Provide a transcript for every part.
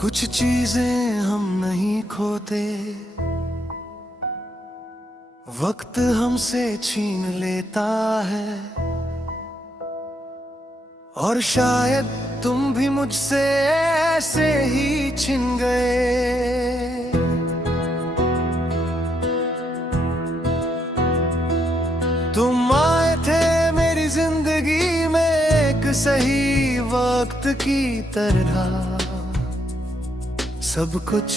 कुछ चीजें हम नहीं खोते, वक्त हमसे छीन लेता है। और शायद तुम भी मुझसे ऐसे ही छिन गए। तुम आए थे मेरी जिंदगी में एक सही वक्त की तरह। सब कुछ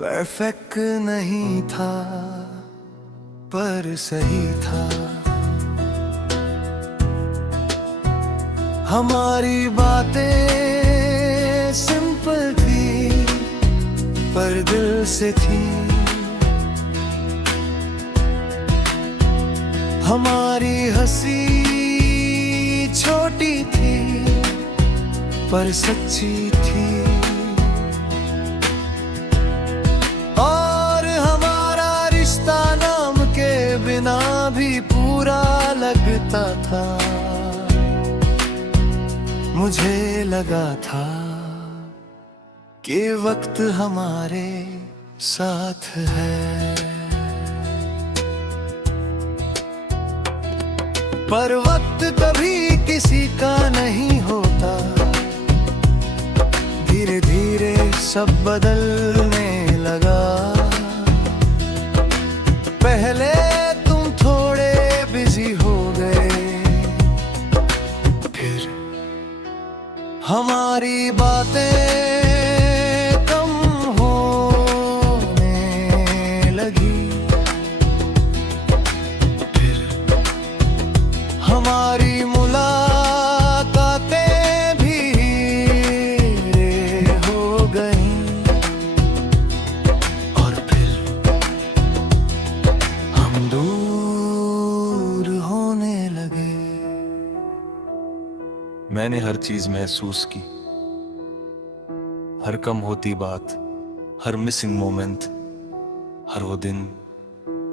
परफेक्ट नहीं था, पर सही था। हमारी बातें सिंपल थी, पर दिल से थी। हमारी हंसी छोटी थी, पर सच्ची थी। और हमारा रिश्ता नाम के बिना भी पूरा लगता था। मुझे लगा था कि वक्त हमारे साथ है, पर वक्त कभी किसी का नहीं होता। धीरे धीरे सब बदलने लगा। पहले तुम थोड़े बिजी हो गए, फिर हमारी बातें कम होने लगी। फिर हमारी मुलाकातें भी हो गईं। और फिर हम दूर होने लगे। मैंने हर चीज महसूस की, हर कम होती बात, हर मिसिंग मोमेंट, हर वो दिन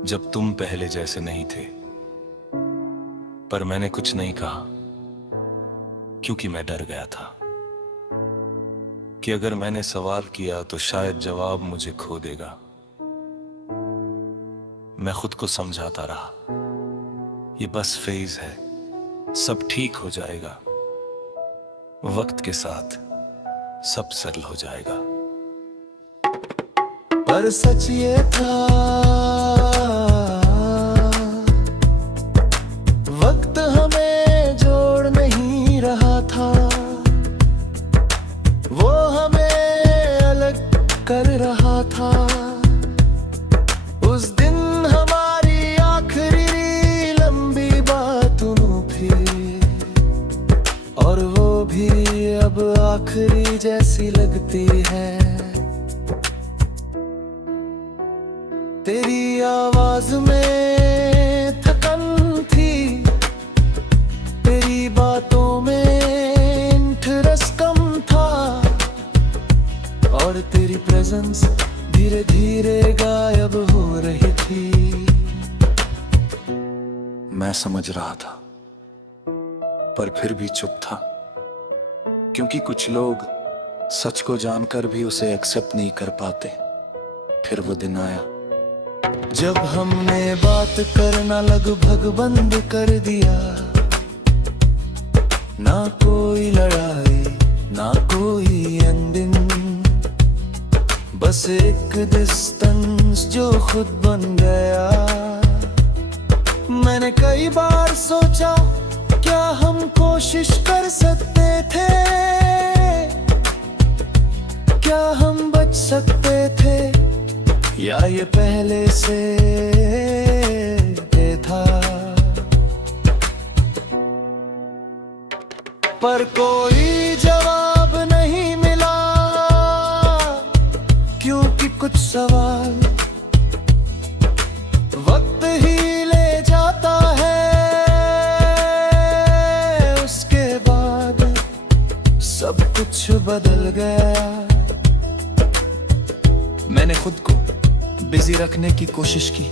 जब तुम पहले जैसे नहीं थे। पर मैंने कुछ नहीं कहा, क्योंकि मैं डर गया था कि अगर मैंने सवाल किया तो शायद जवाब मुझे खो देगा। मैं खुद को समझाता रहा, ये बस फेज है, सब ठीक हो जाएगा। वक्त के साथ सब सरल हो जाएगा। पर सच ये था, वक्त हमें जोड़ नहीं रहा था, वो हमें अलग कर रहा था। उस दिन हमारी आखिरी लंबी बातों थी, और वो भी अब आखिरी जैसी लगती है। तेरी आवाज में थकन थी, तेरी बातों में इंटरेस्ट कम था, और तेरी प्रेजेंस धीरे धीरे गायब हो रही थी। मैं समझ रहा था, पर फिर भी चुप था, क्योंकि कुछ लोग सच को जानकर भी उसे एक्सेप्ट नहीं कर पाते। फिर वो दिन आया जब हमने बात करना लगभग बंद कर दिया। ना कोई लड़ाई, ना कोई एंडिंग, बस एक डिस्टेंस जो खुद बन गया। मैंने कई बार सोचा, क्या हम कोशिश कर सकते थे? क्या हम बच सकते थे? या ये पहले से था? पर कोई जवाब नहीं मिला, क्योंकि कुछ सवाल वक्त ही ले जाता है। उसके बाद सब कुछ बदल गया। मैंने खुद को बिजी रखने की कोशिश की,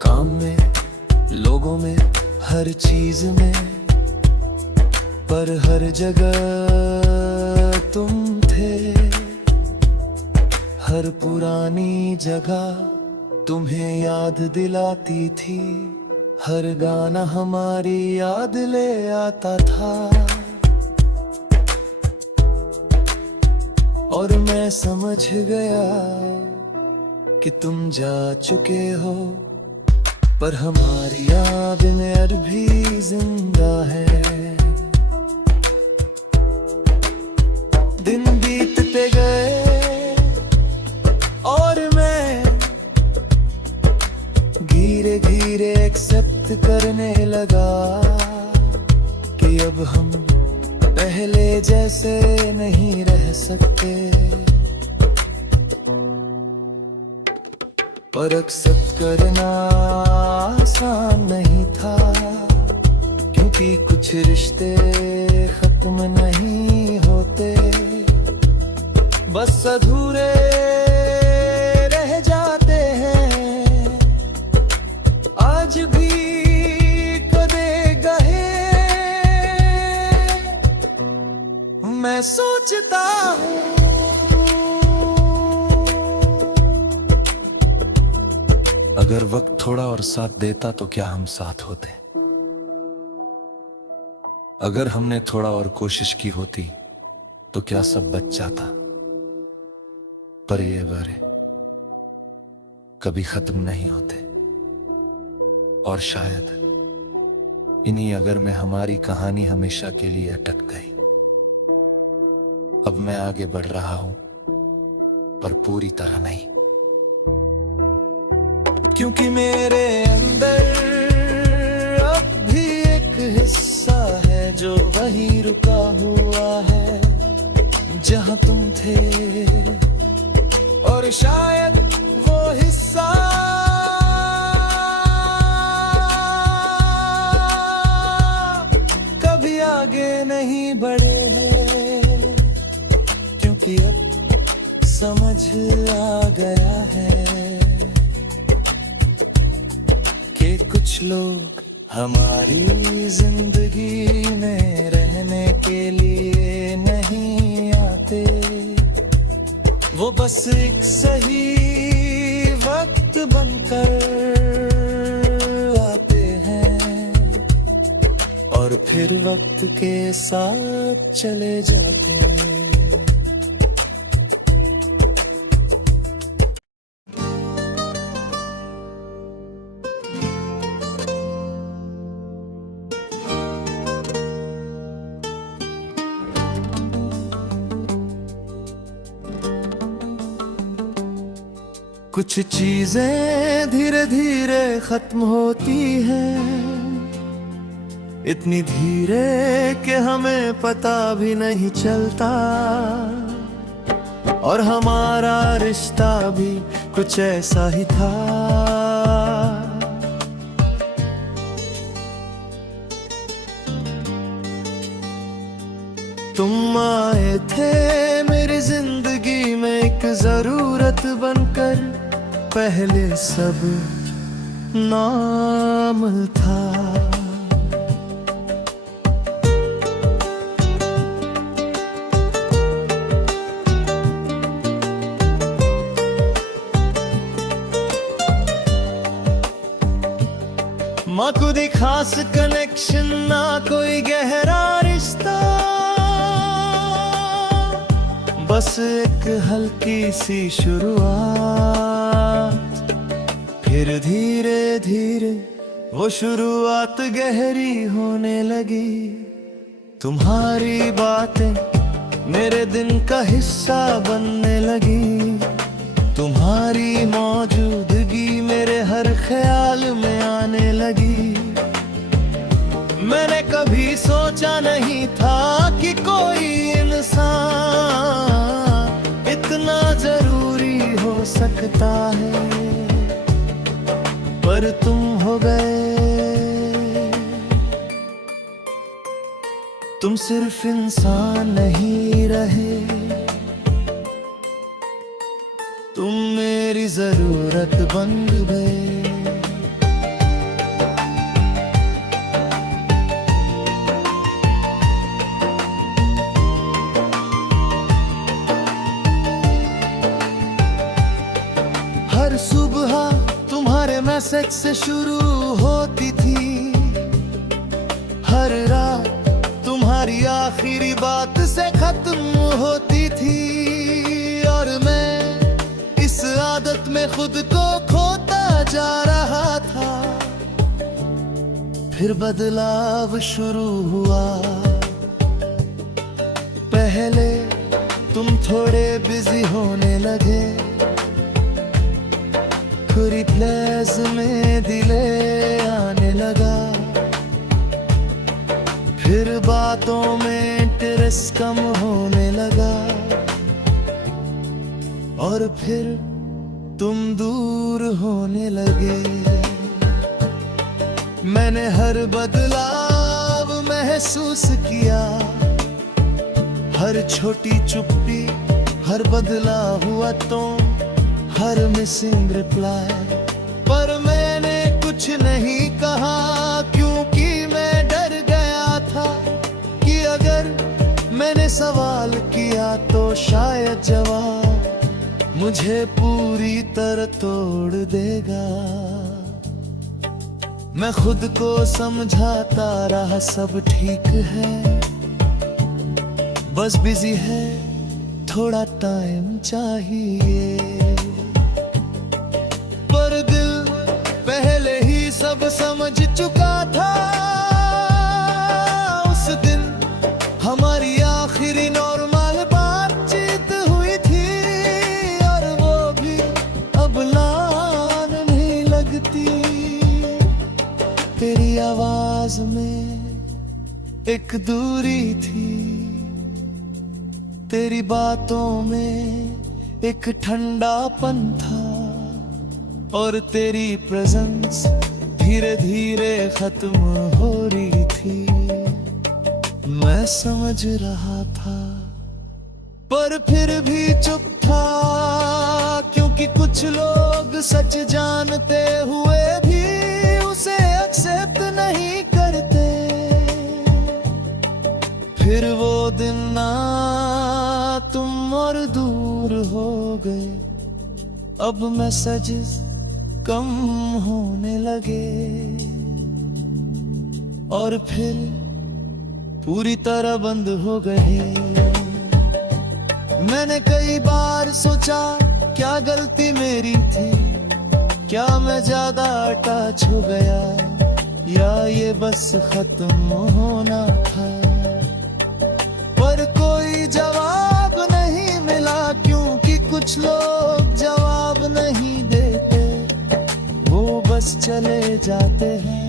काम में, लोगों में, हर चीज में, पर हर जगह तुम थे। हर पुरानी जगह तुम्हें याद दिलाती थी, हर गाना हमारी याद ले आता था। और मैं समझ गया कि तुम जा चुके हो, पर हमारी याद में अब भी जिंदा है। दिन बीतते गए और मैं धीरे धीरे एक्सेप्ट करने लगा कि अब हम पहले जैसे नहीं रह सकते। पर एक्सेप्ट करना आसान नहीं था, क्योंकि कुछ रिश्ते खत्म नहीं होते, बस अधूरे रह जाते हैं। आज भी कदे गए मैं सोचता हूँ, अगर वक्त थोड़ा और साथ देता तो क्या हम साथ होते। अगर हमने थोड़ा और कोशिश की होती तो क्या सब बच जाता। पर ये बारे कभी खत्म नहीं होते, और शायद इन्हीं अगर में हमारी कहानी हमेशा के लिए अटक गई। अब मैं आगे बढ़ रहा हूं, पर पूरी तरह नहीं, क्योंकि मेरे अंदर अब भी एक हिस्सा है जो वहीं रुका हुआ है जहां तुम थे। और शायद वो हिस्सा कभी आगे नहीं बढ़े हैं, क्योंकि अब समझ आ गया है कि कुछ लोग हमारी जिंदगी में रहने के लिए नहीं आते, वो बस एक सही वक्त बनकर आते हैं और फिर वक्त के साथ चले जाते हैं। कुछ चीजें धीरे धीरे खत्म होती हैं, इतनी धीरे कि हमें पता भी नहीं चलता। और हमारा रिश्ता भी कुछ ऐसा ही था। तुम आए थे मेरी जिंदगी में एक जरूरत बनकर, पहले सब नॉर्मल था। माँ कोई खास कनेक्शन ना कोई गहरा रिश्ता, बस एक हल्की सी शुरुआत। फिर धीरे धीरे वो शुरुआत गहरी होने लगी। तुम्हारी बातें मेरे दिन का हिस्सा बनने लगी। तुम्हारी मौजूदगी मेरे हर ख्याल में आने लगी। मैंने कभी सोचा नहीं था कि कोई इंसान इतना जरूरी हो सकता है, पर तुम हो गए। तुम सिर्फ इंसान नहीं रहे, तुम मेरी जरूरत बन गए। हर सुबह तुम्हारे मैसेज से शुरू होती थी, हर रात तुम्हारी आखिरी बात से खत्म होती थी। और मैं इस आदत में खुद को खोता जा रहा था। फिर बदलाव शुरू हुआ। पहले तुम थोड़े बिजी होने लगे, रिप्लेस में डिले आने लगा। फिर बातों में इंटरेस्ट कम होने लगा, और फिर तुम दूर होने लगे। मैंने हर बदलाव महसूस किया, हर छोटी चुप्पी, हर बदला हुआ तुम, हर मिसिंग रिप्लाई। पर मैंने कुछ नहीं कहा, क्योंकि मैं डर गया था कि अगर मैंने सवाल किया तो शायद जवाब मुझे पूरी तरह तोड़ देगा। मैं खुद को समझाता रहा सब ठीक है, बस बिजी है, थोड़ा टाइम चाहिए। पर दिल पहले ही सब समझ चुका था। उस दिन हमारी आखिरी नॉर्मल बातचीत हुई थी, और वो भी अब लान नहीं लगती। तेरी आवाज में एक दूरी थी, तेरी बातों में एक ठंडापन था, और तेरी प्रेजेंस धीरे धीरे खत्म हो रही थी। मैं समझ रहा था, पर फिर भी चुप था, क्योंकि कुछ लोग सच जानते हुए भी उसे एक्सेप्ट नहीं करते। फिर वो दिन ना तुम और दूर हो गए, अब मैसेजेस कम होने लगे, और फिर पूरी तरह बंद हो गए। मैंने कई बार सोचा, क्या गलती मेरी थी? क्या मैं ज्यादा अटैच हो गया, या ये बस खत्म होना था? पर कोई जवाब नहीं मिला, क्योंकि कुछ लोग जवाब नहीं देते, वो बस चले जाते हैं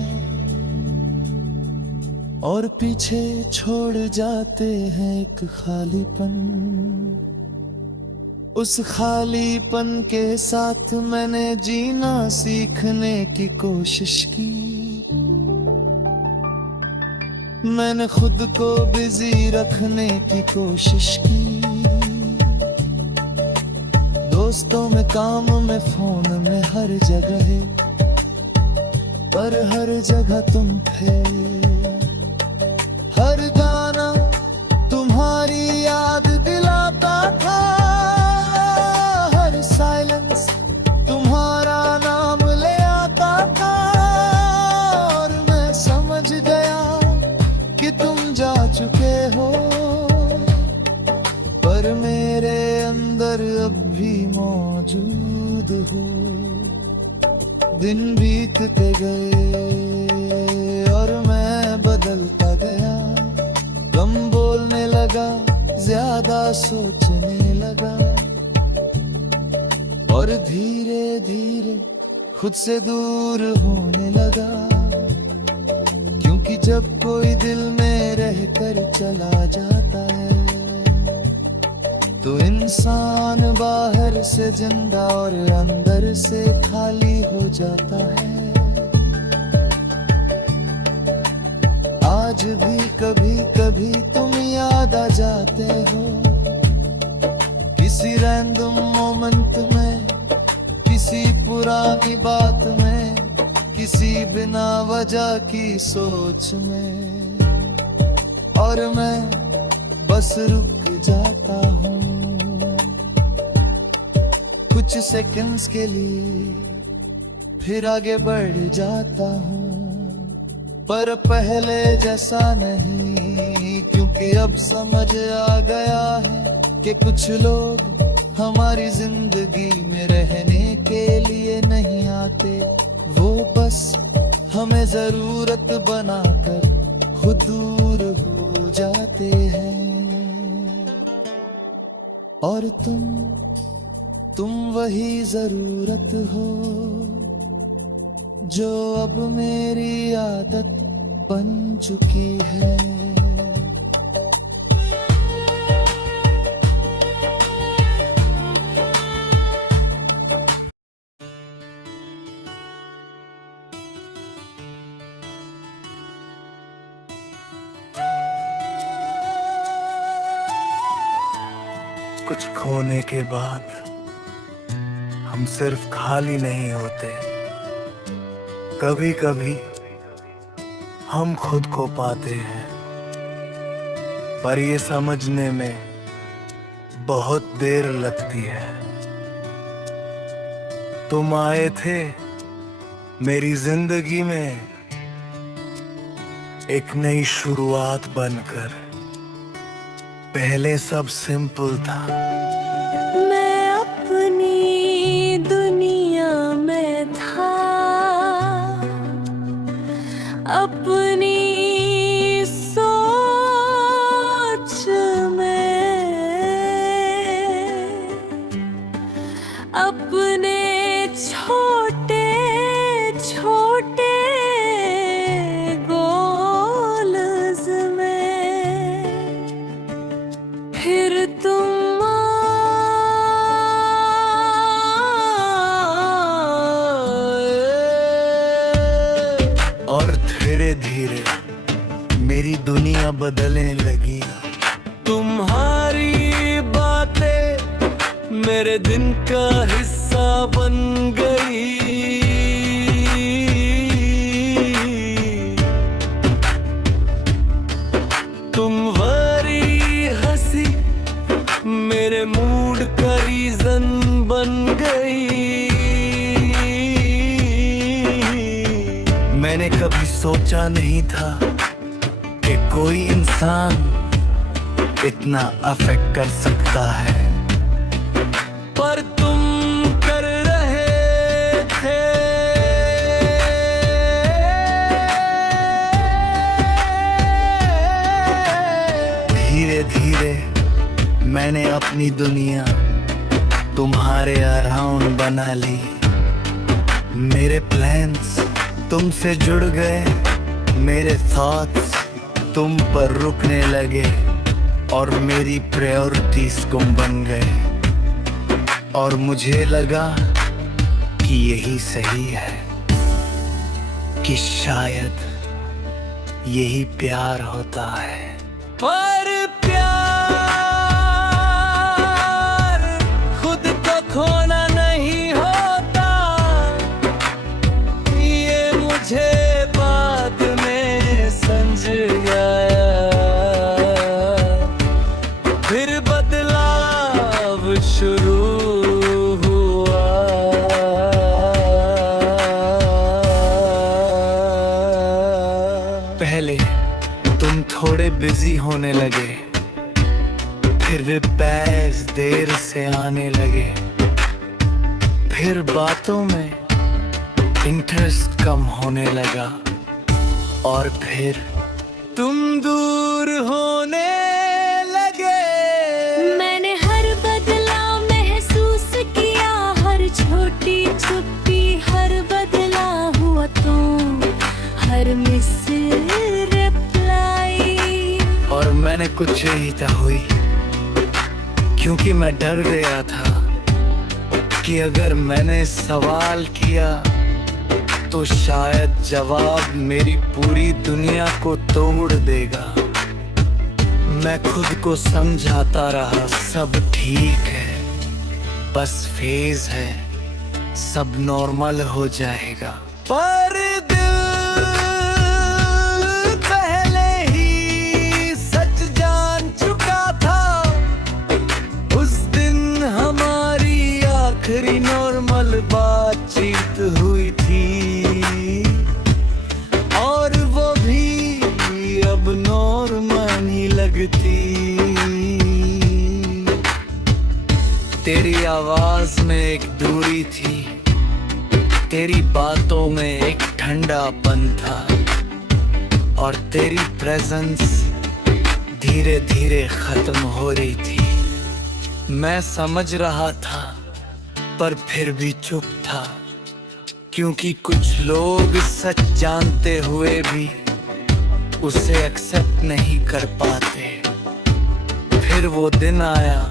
और पीछे छोड़ जाते हैं एक खालीपन। उस खालीपन के साथ मैंने जीना सीखने की कोशिश की। मैंने खुद को बिजी रखने की कोशिश की, दोस्तों में, काम में, फोन में, हर जगह, पर हर जगह तुम थे। हर गाना तुम्हारी याद दिलाता था, हर साइलेंस तुम्हारा नाम ले आता था। और मैं समझ गया कि तुम जा चुके हो, पर मेरे अंदर अब भी मौजूद हो। दिन बीतते गए और मैं बदलता गया, कम बोलने लगा, ज्यादा सोचने लगा, और धीरे धीरे खुद से दूर होने लगा। क्योंकि जब कोई दिल में रह कर चला जाता है, तो इंसान बाहर से जिंदा और अंदर से खाली हो जाता है। आज भी कभी कभी तुम याद आ जाते हो, किसी रैंडम मोमेंट में, किसी पुरानी बात में, किसी बिना वजह की सोच में, और मैं बस रुक जाता हूँ। कुछ सेकंड्स के लिए, फिर आगे बढ़ जाता हूँ, पर पहले जैसा नहीं, क्योंकि अब समझ आ गया है कि कुछ लोग हमारी जिंदगी में रहने के लिए नहीं आते, वो बस हमें जरूरत बनाकर खुद दूर हो जाते हैं। और तुम वही जरूरत हो जो अब मेरी आदत बन चुकी है। कुछ खोने के बाद हम सिर्फ खाली नहीं होते, कभी कभी हम खुद को पाते हैं, पर ये समझने में बहुत देर लगती है। तुम आए थे मेरी जिंदगी में एक नई शुरुआत बनकर। पहले सब सिंपल था, मैं अपनी दुनिया में था, अपनी सोच में, अपने छोटे छोटे गोल्स में। फिर तुम और धीरे धीरे मेरी दुनिया बदलने लगी। तुम्हारी बातें मेरे दिन का हिस्सा बन गई। तुम्हारी हंसी मेरे मूड का रीजन बन गई। मैंने कभी सोचा नहीं था कि कोई इंसान इतना अफेक्ट कर सकता है, पर तुम कर रहे थे। धीरे धीरे मैंने अपनी दुनिया तुम्हारे अराउंड बना ली। मेरे प्लान्स तुमसे जुड़ गए, मेरे थॉट्स तुम पर रुकने लगे, और मेरी प्रायोरिटीज तुम बन गए। और मुझे लगा कि यही सही है, कि शायद यही प्यार होता है। पर प्यार खुद को खोना नहीं होता, ये मुझे बाद में समझ आया। फिर बदलाव शुरू हुआ। पहले तुम थोड़े बिजी होने लगे, फिर रिप्लाईज देर से आने लगे, फिर बातों में इंटरेस्ट कम होने लगा, और फिर तुम दूर होने लगे। मैंने हर बदलाव महसूस किया, हर छोटी छुट्टी हर बदलाव हुआ तो, हर मिस रिप्लाई। और मैंने कुछ ही था हुई, क्योंकि मैं डर गया था कि अगर मैंने सवाल किया तो शायद जवाब मेरी पूरी दुनिया को तोड़ देगा। मैं खुद को समझाता रहा, सब ठीक है, बस फेज है, सब नॉर्मल हो जाएगा। पर दिल पहले ही सच जान चुका था, उस दिन हमारी आखिरी नॉर्मल बातचीत हुई थी, और वो भी अब नॉर्मल ही लगती। तेरी आवाज में एक दूरी थी, तेरी बातों में एक ठंडापन था, और तेरी प्रेजेंस धीरे धीरे खत्म हो रही थी। मैं समझ रहा था पर फिर भी चुप था, क्योंकि कुछ लोग सच जानते हुए भी उसे एक्सेप्ट नहीं कर पाते। फिर वो दिन आया,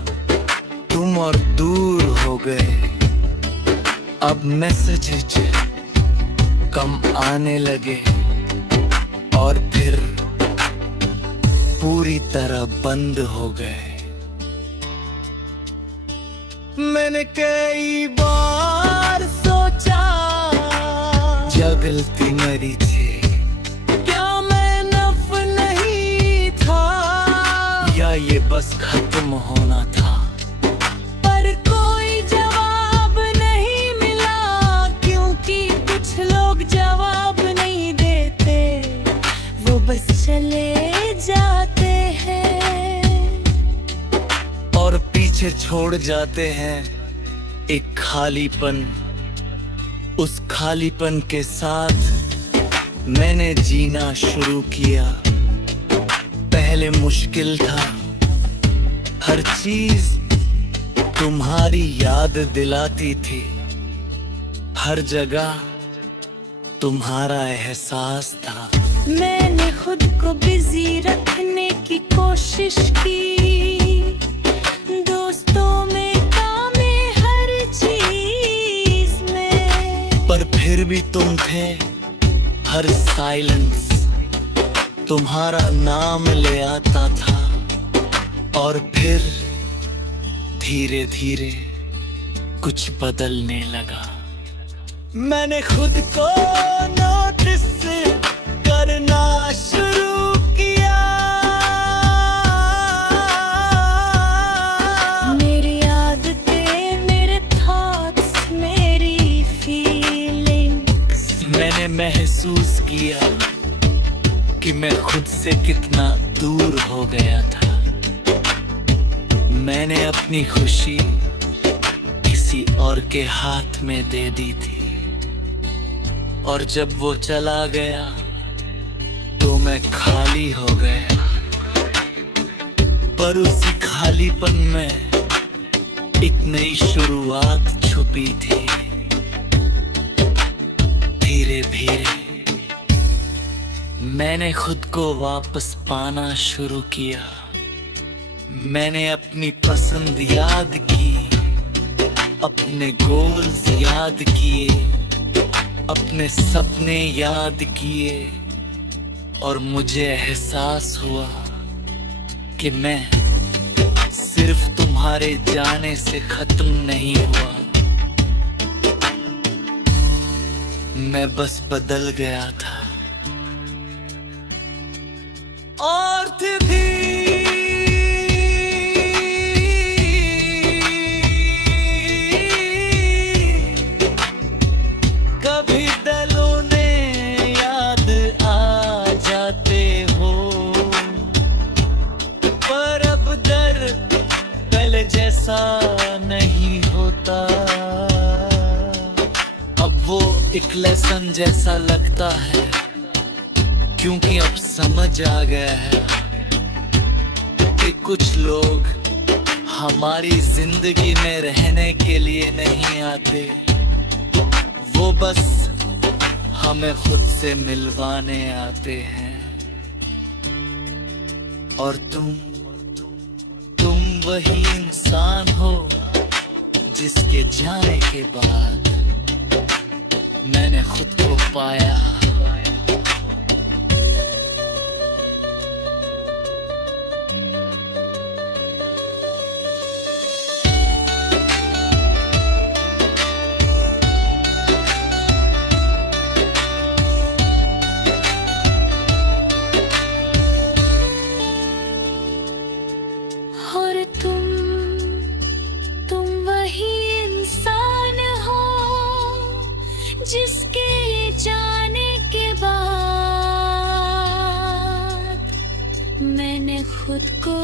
तुम और दूर हो गए। अब मैसेजेस कम आने लगे और फिर पूरी तरह बंद हो गए। मैंने कई बार सोचा, क्या गलती मेरी थी? क्या मैं नफ नहीं था, या ये बस खत्म होना था? पर कोई जवाब नहीं मिला, क्योंकि कुछ लोग जवाब नहीं देते, वो बस चले जाते हैं और पीछे छोड़ जाते हैं एक खालीपन। उस खालीपन के साथ मैंने जीना शुरू किया। पहले मुश्किल था, हर चीज तुम्हारी याद दिलाती थी, हर जगह तुम्हारा एहसास था। मैंने खुद को बिजी रखने की कोशिश की, दोस्तों में, काम में, हर चीज में, पर फिर भी तुम थे। हर साइलेंस तुम्हारा नाम ले आता था, और फिर धीरे धीरे कुछ बदलने लगा। मैंने खुद को नोटिस करना शुरू किया। मेरी आदतें, मेरे थॉट्स, मेरी फीलिंग्स। मैंने महसूस किया कि मैं खुद से कितना दूर हो गया था। मैंने अपनी खुशी किसी और के हाथ में दे दी थी, और जब वो चला गया तो मैं खाली हो गया। पर उसी खालीपन में एक नई शुरुआत छुपी थी। धीरे धीरे मैंने खुद को वापस पाना शुरू किया। मैंने अपनी पसंद याद की, अपने गोल्स याद किए, अपने सपने याद किए, और मुझे एहसास हुआ कि मैं सिर्फ तुम्हारे जाने से खत्म नहीं हुआ, मैं बस बदल गया था। और भी कभी दिलों ने याद आ जाते हो, पर अब दर्द पहले जैसा नहीं होता। अब वो एक लेसन जैसा लगता है, क्योंकि अब समझ आ गया है कि कुछ लोग हमारी जिंदगी में रहने के लिए नहीं आते, वो बस हमें खुद से मिलवाने आते हैं। और तुम वही इंसान हो जिसके जाने के बाद मैंने खुद को पाया। और तुम वही इंसान जिसके जाने के बाद मैंने खुद को